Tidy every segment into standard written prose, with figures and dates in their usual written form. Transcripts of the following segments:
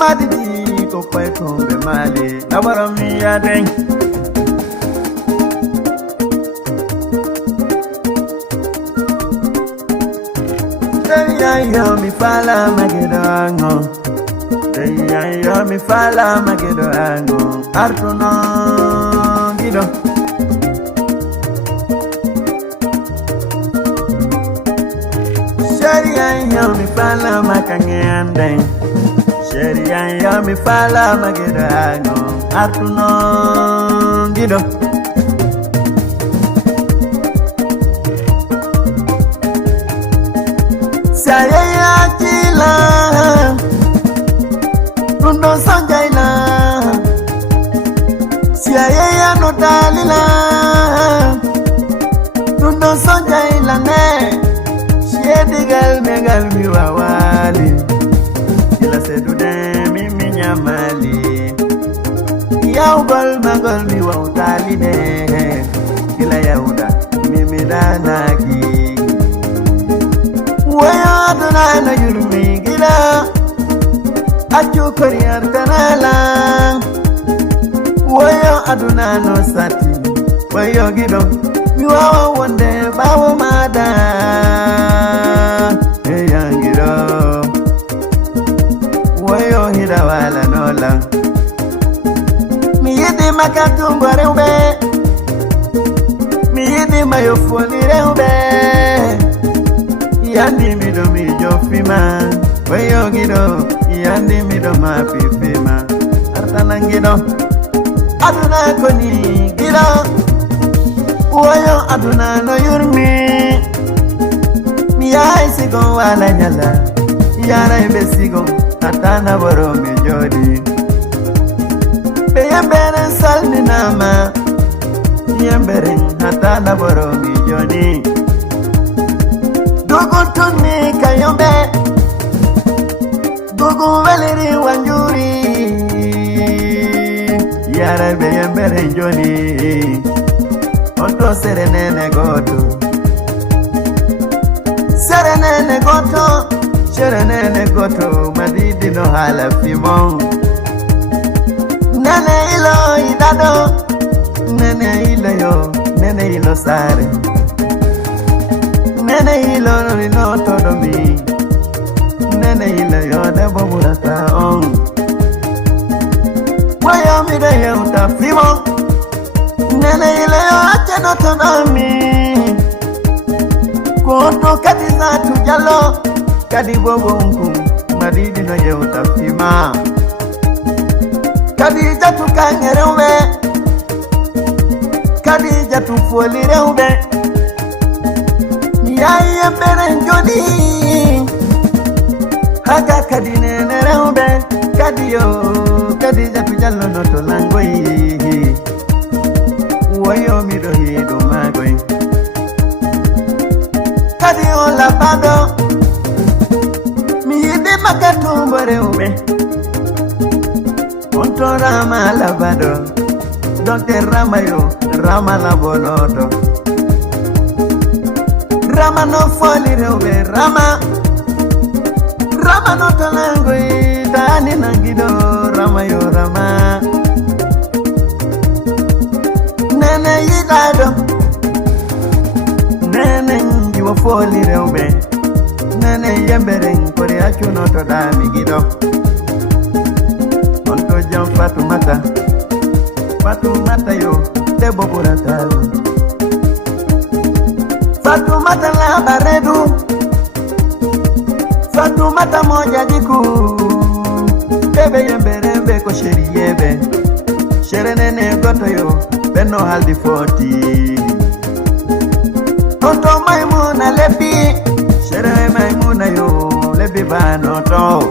madidi ko koy kombe mali nabaro mi yaden yo mi fala magedo ango yo mi fala magedo ango artuno gido Sharia yo mi fala makangende Sharia yo mi fala magedo ango artuno gido Saya ya chila Nundo sanjaila Saya ya no dalila Nundo sanjaila ne Shedigal megal miwawali Kila sedude mimi nyamali Yaugol magol miwautali ne Kila yauda mimi danagi Waya aduna no yurmi gila Achu koriyar tanala Waya aduna no sati Waya gido Miwawa wande bawo mada Eya gido Waya hida wala nola Miyidi makatumbare ube Miyidi mayofoni reube Yandi mi do mi jofima, wayo gido. Yandi mi do ma pipima, artanangido. Aduna koni gido, wayo aduna no yurmi. Mi ay sigo wala nyala, yara ibe sigo, atana boro mi jodi. Beyembere salmi nama, yembere atana boro mi jodi. Dugu tuni kayombe Dugu veleri wanjuri Yara beyembere joni Oto serenene goto Serenene goto Serenene goto Madidi no hala fimon Nene ilo idado Nene ilo yo Nene ilo sare Nene ilo no todo mi Nene ilo yo de boburata on Waya mi de yo ta fimo Nene ilo yo ache no todo mi Koto kadi za tu jalo Kadi bobo unku Madidi no yo ta fima Kadi jatu kanyere ube Kadi jatu folire ube Yaya berenjoni Haka kadine nerembe Kadiyo Kadija pijallo noto langoi Wayo mido hido magoi Kadiyo labado Mi yidi makatumbore ube Onto rama labado Donte rama yo Rama labonoto Rama no foli reube Rama Rama no talangoi Dani nangido Rama yo Rama Nene yidado Nene njiwa foli reube Nene yemberen Kori achu no to dami gido Onto jam Fatumata Fatumata yo Debo buratalo Fatumata la baredu Fatumata moja jiku Bebe yemberembe ko sheri yebe Shere nene goto yo Beno haldi 40 Tonto maimuna lebi Shere maimuna yo Lebi banoto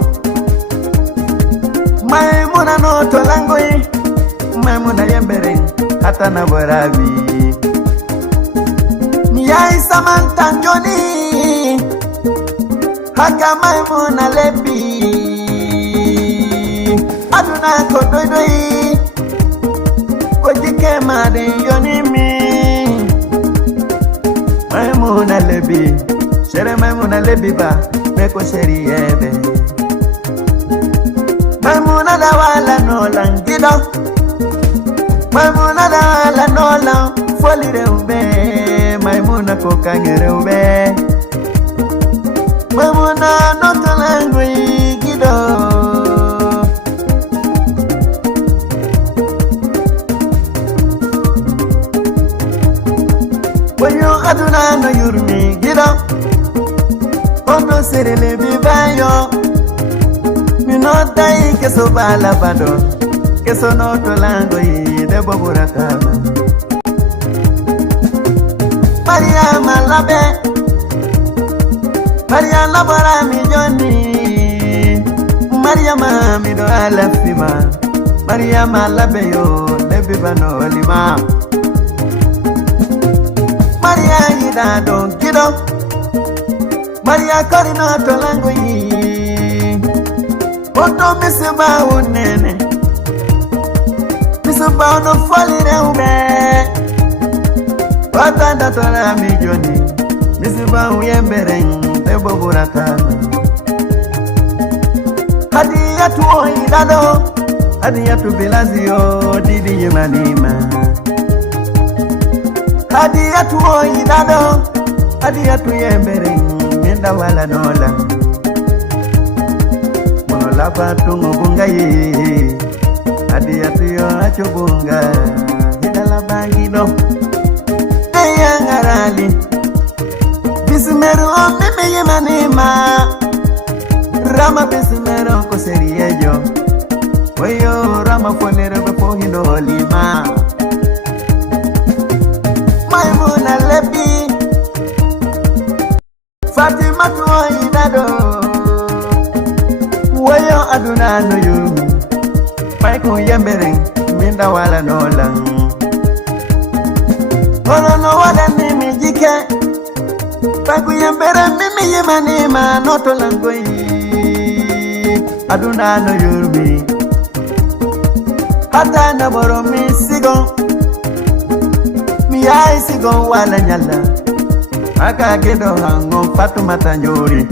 Maimuna noto langoi Maimuna yemberen Hata na borabi Yai Samantha Johnny Haka maimuna lepi Aduna kodoidoi Kojike made yonimi Maimuna lebi Shere maimuna lebi ba Meko sheri ebe Maimuna da wala nolan gido, Maimuna da wala nolan folire ube, Maimuna ko kangere ube, Maimuna notalangui gido. Wayo aduna no yurmi gido, Ondo serele bibayo. No dai que so bala bado que so no tolango y de boburatama Maria malabe Maria labora milloni Maria mami do alafima Maria malabe yo de bibano lima Maria ida don kido Maria corino tolango y Oto misiba unene Misiba ono folire ube Wata datora mijoni Misiba uyemberen Debo buratana Hadiyatu oidado Hadiyatu bilazio Didi yemanima Hadiyatu oidado Hadiyatu yemberen Minda wala nola Lapa tungo bunga ye Adiyatu yo acho bunga Hidala bangido Eya ngarali Bisimeru o mimi yemanima Rama bisimeru ko seriejo Oyo rama fonere bepo hindo lima Maimuna lepi Fatima tuwa idado Wayo aduna no yurumi Paiko yemberen Minda wala nolan Ono no wala nimi jike Paiko yemberen mimi yemanima Noto langoi Aduna no yurumi Hata na boro mi sigon Mi ai sigon wala nyala Aka gedo hangon Fatuma Tanjori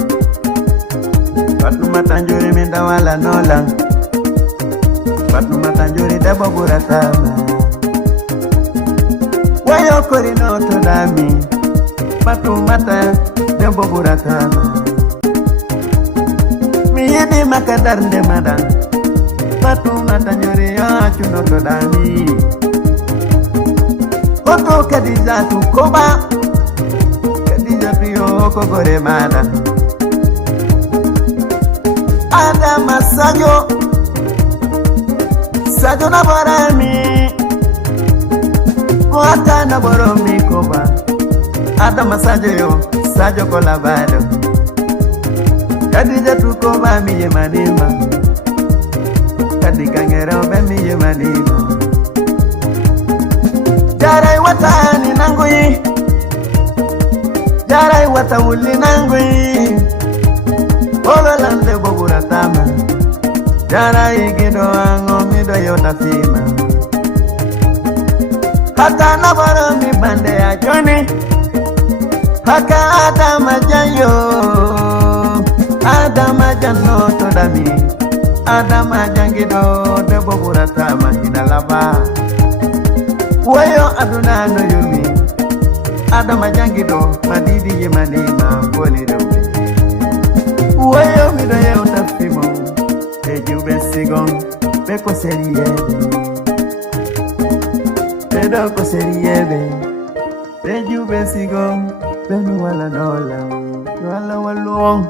Fatuma Tanjori minda wala nola Fatuma Tanjori debo buratama Wayo kori no todami Fatuma debo buratama Mi yedi makadar de madan Fatuma Tanjori ya chuno todami Oto Khadija tu koba Khadija tu yo kogore madan Adama Sajo Sajo na borami Kuata na boromi koba Adama Sajo yo Sajo kolabado Kadija tu koba mi yemanima Kadika ngera obe mi yemanima Jarai wata ni nangui Jarai wata wuli nangui Ololande boburatama Jara igido ango mido yota fima Hata nabaro mi bande ya joni Haka adama janyo Adama janno todami Adama jangido de boburatama hidalaba Wayo aduna no yumi Adama jangido madidi yemanima polido Wayo mido ya utafimo Ejube sigon Beko seriebe Bedoko seriebe Ejube sigon Benu wala nola Wala walong